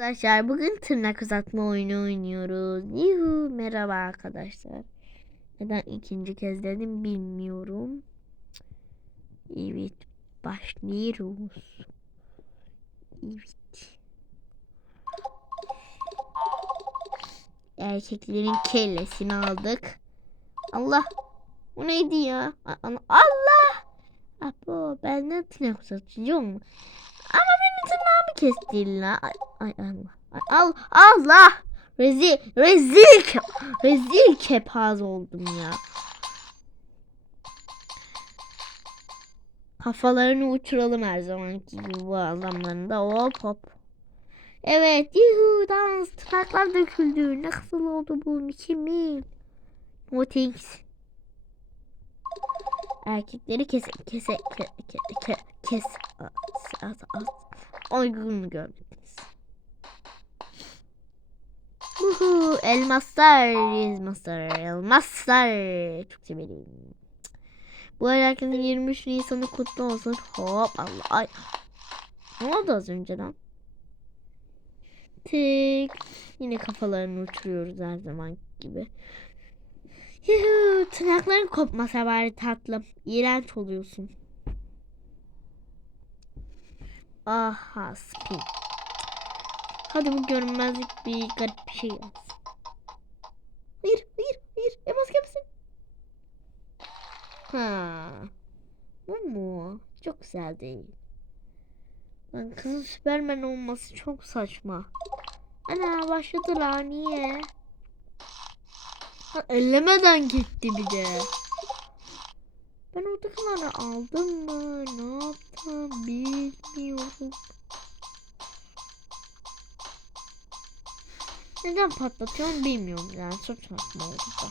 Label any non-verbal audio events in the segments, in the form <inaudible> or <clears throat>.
Arkadaşlar bugün tırnak uzatma oyunu oynuyoruz. Yuhu merhaba arkadaşlar. Neden ikinci kez dedim bilmiyorum. Evet başlıyoruz. Evet. Erkeklerin kellesini aldık. Allah. O neydi ya? Allah. Apo benden tırnak benim tırnağımı kestin la. Ay, ay Allah. Al, Allah. Rezil, rezil, rezil kepaz oldum ya. Kafalarını uçuralım her zamanki gibi bu adamların da hop hop. Evet, yuhu dans, tırnaklar döküldü. Nasıl oldu bu mükemmel. No thanks. Erkekleri kese kese ke, ke, ke, kes as, as, as. Uygun görmediniz. Uhu, elmaslar, elmaslar, elmaslar. Çok severim. Bu arada herkesin 23 Nisan'ı kutlu olsun. Hop Allah. Ay. Ne oldu az önce lan? Tık. Yine kafalarını uçuruyoruz her zaman gibi. Yuhu, tırnakların kopmasa bari tatlım. İğrenç oluyorsun. Aha spin. Hadi bu görünmezlik bir garip bir şey yaz. Hayır hayır hayır. E maske misin? Ha. Bu mu? Çok güzel değil. Lan kızın Süpermen olması çok saçma. Ana başladılar niye? Ha, ellemeden gitti bir de. Oradakileri aldım mı? Ne yaptım bilmiyorum. Neden patlatıyorum bilmiyorum yani çok saçma oldu da.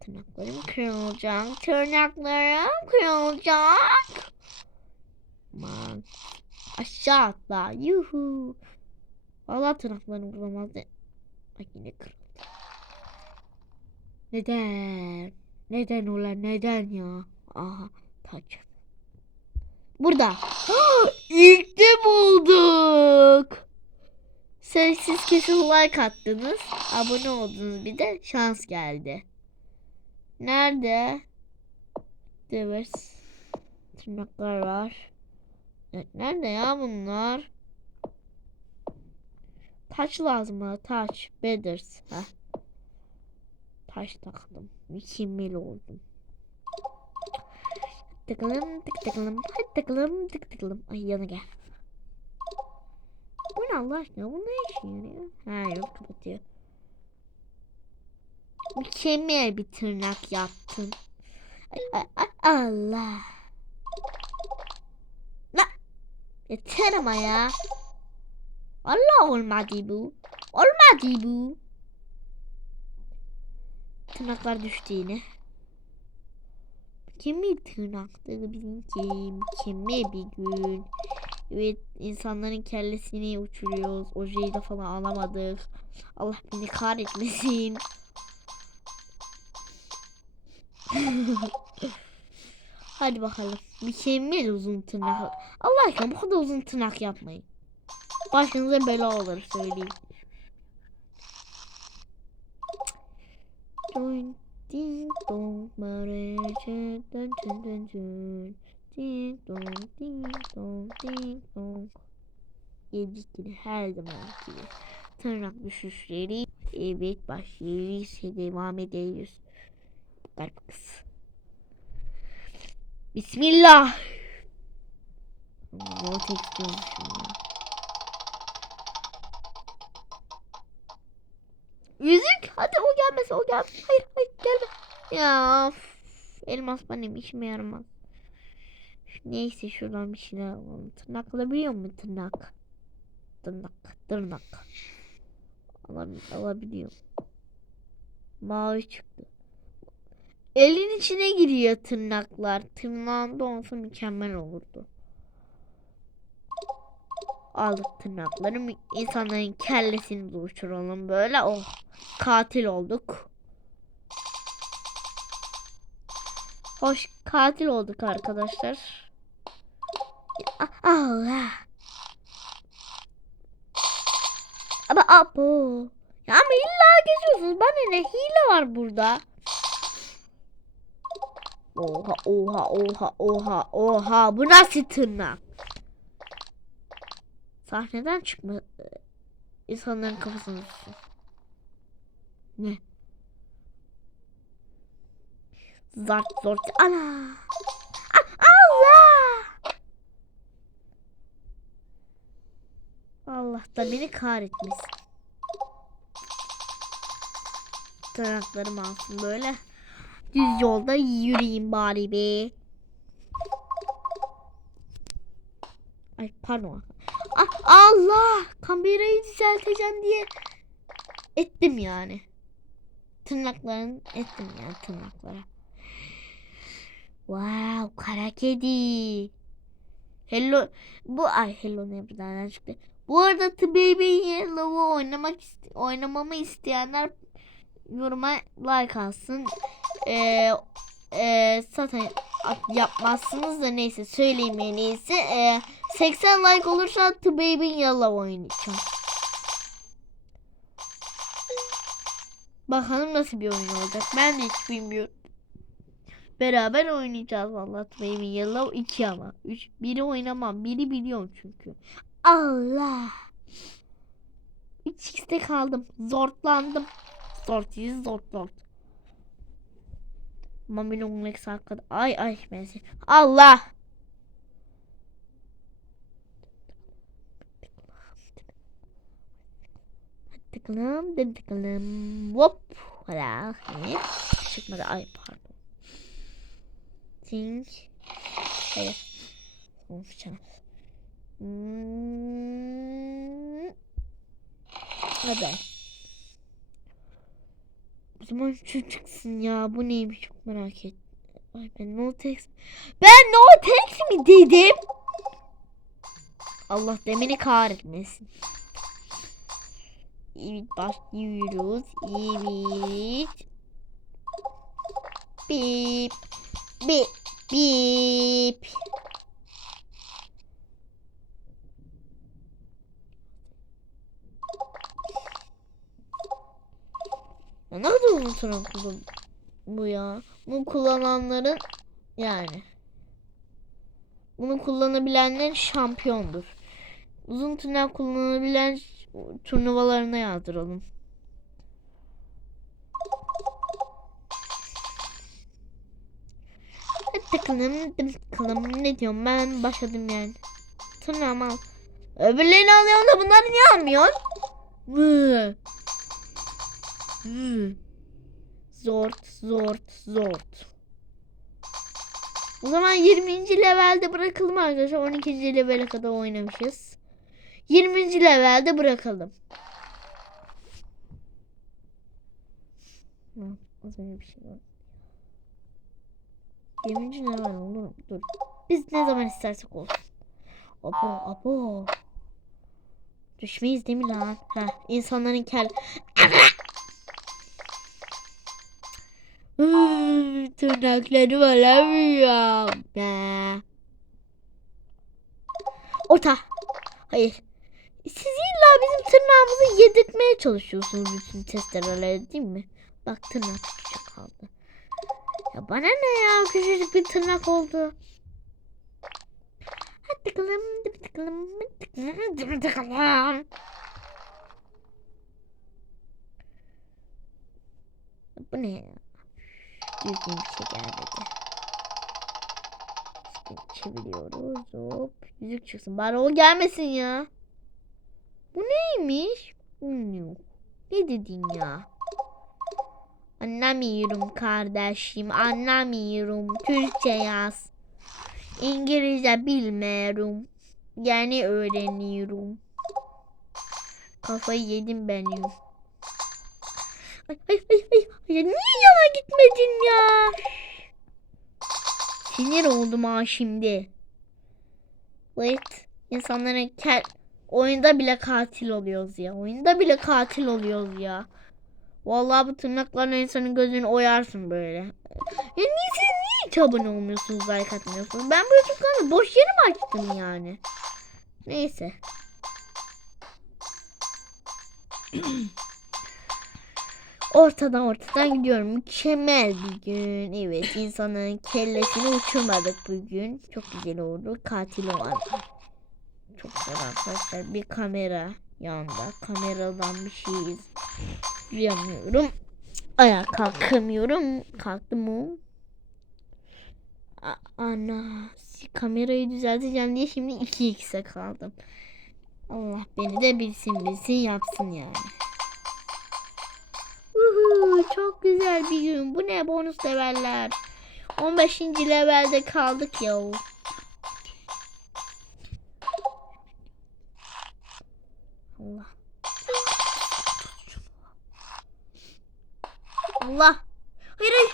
Tırnaklarım kırılacak. Tırnaklarım kırılacak. Aman. Aşağı atla. Yuhu. Valla tırnaklarım kırılmazdı. Bak yine kırıldı. Neden? Neden ulan neden ya? Aha taç. Burada. İlk de bulduk. Sen siz kesin like attınız. Abone oldunuz bir de şans geldi. Nerede? Evet. Tırnaklar var. Evet, nerede ya bunlar? Taş lazım bana taş. Bedders. Heh. Taş taktım. Mükemmel oldum. Tıkılım tık tıkılım. Hadi tıkılım tık tıkılım. Ay yana gel. Bu ne Allah aşkına? Bu ne işe yarıyor? Ha yok kapatıyor. Mükemmel bir tırnak yaptın. Ay, ay, ay, Allah. La. Yeter ama ya. Allah olmadı bu. Olmadı bu. Tırnaklar düştü yine. Mükemmel tırnaktı bizimki. Mükemmel bir gün. Evet insanların kellesini uçuruyoruz. Ojeyi de falan alamadık. Allah beni kahretmesin. <laughs> Hadi bakalım. Mükemmel uzun tırnak. Allah aşkına bu kadar uzun tırnak yapmayın. Başınıza bela olur söyleyeyim. Ding dong marece dön dön dön dön. Ding dong ding dong ding dong. Yedik yine her zaman gibi. Tırnak. Evet başlıyoruz. Devam ediyoruz. Garip kız. Bismillah. Not istiyormuşum ya. Yüzük. Hadi o gelmese o gel. Hayır hayır gelme. Ya of. elmas benim işime yaramaz. Neyse şuradan bir şeyler alalım. Tırnak alabiliyor mu tırnak? Tırnak. Tırnak. Alabil alabiliyorum. Mavi çıktı. Elin içine giriyor tırnaklar. Tırnağında olsa mükemmel olurdu. Aldık tırnakları. İnsanların kellesini uçuralım böyle. Oh. Katil olduk. Hoş katil olduk arkadaşlar. Ah, Allah. Ama abo. Ya ama illa geziyorsunuz. Bana ne hile var burada. Oha oha oha oha oha. Bu nasıl tırnak? Sahneden çıkma. İnsanların kafasını tutsun. Ne? Zart zort. Ana. Allah. Allah da beni kahretmesin. Tırnaklarım alsın böyle. Düz yolda yürüyeyim bari be. Ay pardon. Ah, Allah! Kamerayı düzelteceğim diye ettim yani. Tırnakların ettim yani tırnaklara. Wow, kara kedi. Hello bu ay Hello ne buradan çıktı. Bu arada The Baby Yellow'u oynamak iste- oynamamı isteyenler yoruma like alsın. Ee, e, zaten at- yapmazsınız da neyse söyleyeyim en iyisi. Ee, 80 like olursa The Baby Yellow oynayacağım. Bakalım nasıl bir oyun olacak. Ben de hiç bilmiyorum. Beraber oynayacağız vallahi Baby Yellow 2 ama. 3 biri oynamam. Biri biliyorum çünkü. Allah. 3x'te kaldım. Zortlandım. Zort yüz zort zort. Mamilon Lex arkada. Ay ay ben seni- Allah. Tıkalım, dım tıkalım. Hop. Hala. Evet. Çıkmadı. Ay pardon. Think. Hayır. Of canım. Hmm. Hadi. O zaman şu çıksın ya. Bu neymiş çok merak ettim. Ay ben no text. Ben no text mi dedim? Allah demeni kahretmesin. Başlıyoruz. Evet. Bip. Bip. Bip. Ne uzun süre kullan bu ya. Bunu kullananların yani. Bunu kullanabilenler şampiyondur. Uzun tünel kullanabilen turnuvalarına yazdıralım. Hadi bakalım. Ne diyorum ben başladım yani. Tırnağımı al. Öbürlerini alıyorsun da bunları niye almıyorsun? Vı. Vı. Zort, zort, zort. O zaman 20. levelde bırakalım arkadaşlar. 12. levele kadar oynamışız. 20. levelde bırakalım. Az önce bir şey var. 20. level olur mu? Dur. Biz ne zaman istersek olsun. Apo, apo. Düşmeyiz değil mi lan? Ha, insanların kel... Tırnaklarım alamıyorum. Orta. Hayır. Siz illa bizim tırnağımızı yedirtmeye çalışıyorsunuz bütün testereleri değil mi? Bak tırnak küçük kaldı. Ya bana ne ya küçücük bir tırnak oldu. Hadi bakalım, hadi bakalım, hadi bakalım. Bu ne ya? Düzgün bir şey gelmedi. Çeviriyoruz. Hop. Yüzük çıksın. Bari o gelmesin ya. Bu neymiş? Bilmiyorum. Ne dedin ya? Anlamıyorum kardeşim. Anlamıyorum. Türkçe yaz. İngilizce bilmiyorum. Yani öğreniyorum. Kafayı yedim ben ya. Ay ay ay ay. ay. Niye yana gitmedin ya? Sinir oldum ha şimdi. Wait. İnsanlara kel... Oyunda bile katil oluyoruz ya. Oyunda bile katil oluyoruz ya. Vallahi bu tırnaklarla insanın gözünü oyarsın böyle. Ya niye siz niye hiç abone olmuyorsunuz, like atmıyorsunuz? Ben bu kanalı boş yere mi açtım yani? Neyse. <clears throat> Ortadan ortadan gidiyorum. Mükemmel bir gün. Evet insanın kellesini uçurmadık bugün. Çok güzel oldu. Katil olan. Çok güzel arkadaşlar. Bir kamera yanında. Kameradan bir şey izleyemiyorum. Ayağa kalkamıyorum. Kalktım mı? Ana. Kamerayı düzelteceğim diye şimdi 2x'e kaldım. Allah beni de bilsin bilsin yapsın yani. Uhu, çok güzel bir gün. Bu ne bonus leveller. 15. levelde kaldık ya. Allah. Allah. Hayır hayır.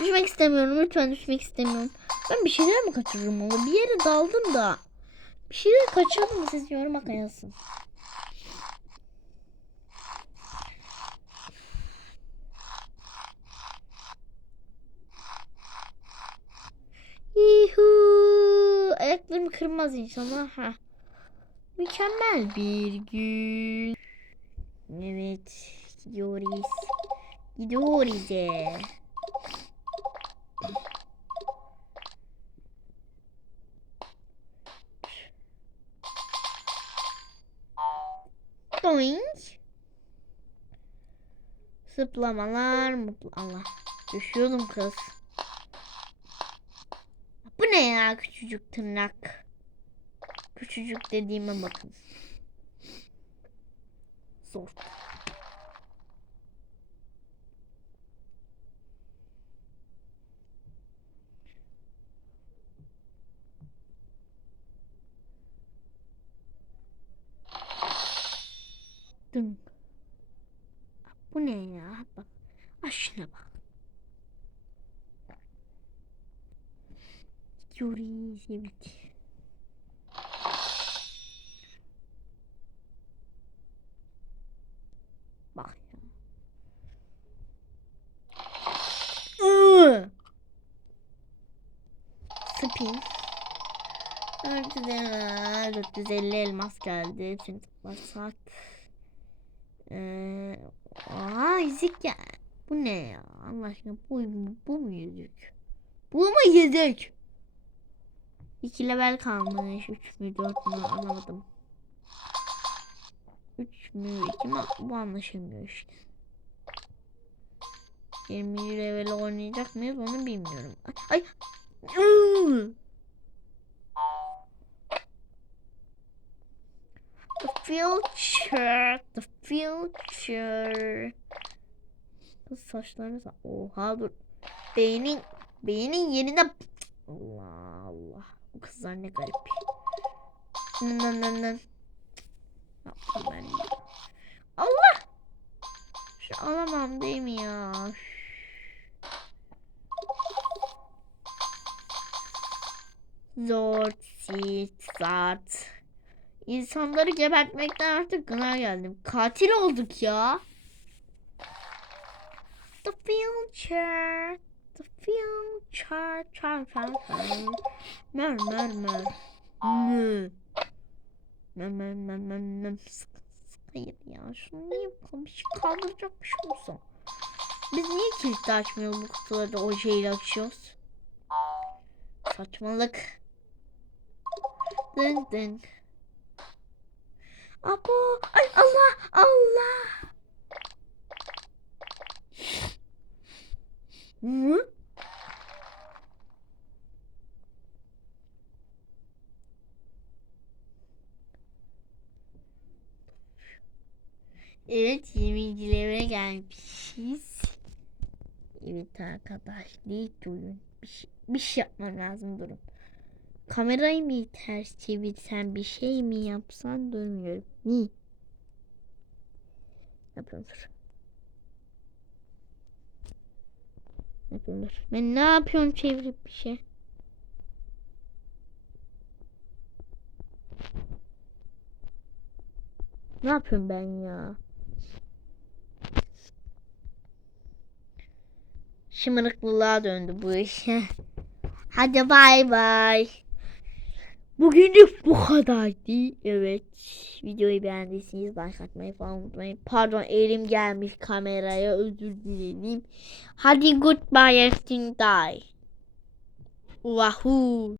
Düşmek istemiyorum. Lütfen düşmek istemiyorum. Ben bir şeyler mi kaçırırım onu? Bir yere daldım da. Bir şeyler kaçırdım mı siz yoruma yazın. Yuhu. Ayaklarım kırmaz inşallah. Ha. Mükemmel bir gün. Evet. Gidiyoruz. Gidiyoruz. e. Doink. Zıplamalar mutlu. Allah. Düşüyordum kız. Bu ne ya küçücük tırnak. Küçücük dediğime bakın. Zor. Dın. Bu ne ya? Bak. Şuna bak. Gidiyoruz evet. Bak ya. Spin. 450, 450 elmas geldi. Hepsini tıklarsak. Ee, aa yüzük ya. Bu ne ya? Allah aşkına bu, bu, mu yüzük? Bu mu yüzük? 2 level kalmış. 3 mü 4 mü anlamadım. 3 mü 2 mi? Bu anlaşılmıyor işte. 20 level oynayacak mıyız onu bilmiyorum. Ay. ay. Iıı. The future. The future. Kız saçlarını sa- Oha dur. Beynin beynin yerine Allah Allah. Bu kızlar ne garip. Nın nın nın yaptım ben? Allah. Şu alamam değil mi ya? Zor, zart. İnsanları gebertmekten artık gına geldim. Katil olduk ya. The future. The future. Çar çar mör. Mö. Mö mö mö mö mö. Sık- sık- Hayır ya. Şunu niye yapalım? Şey kaldıracak bir şey olsa. Biz niye kilitli açmıyoruz bu kutuları o şeyle açıyoruz? Saçmalık. Dın dın. Abo, ay Allah, Allah. Hı? Evet, 20. levre gelmişiz. Evet arkadaşlar, durun. Bir şey, bir şey yapmam lazım durun. Kamerayı mı ters çevirsen bir şey mi yapsan dönmüyorum. Ni? Yapıyorum dur. Yapıyorum dur. Ben ne yapıyorum çevirip bir şey. Ne yapıyorum ben ya? Şımarıklılığa döndü bu iş. <laughs> Hadi bay bay. Bugünlük bu kadardı. Evet. Videoyu beğendiyseniz like atmayı falan unutmayın. Pardon elim gelmiş kameraya özür dilerim. Hadi goodbye everything die. Wahoo.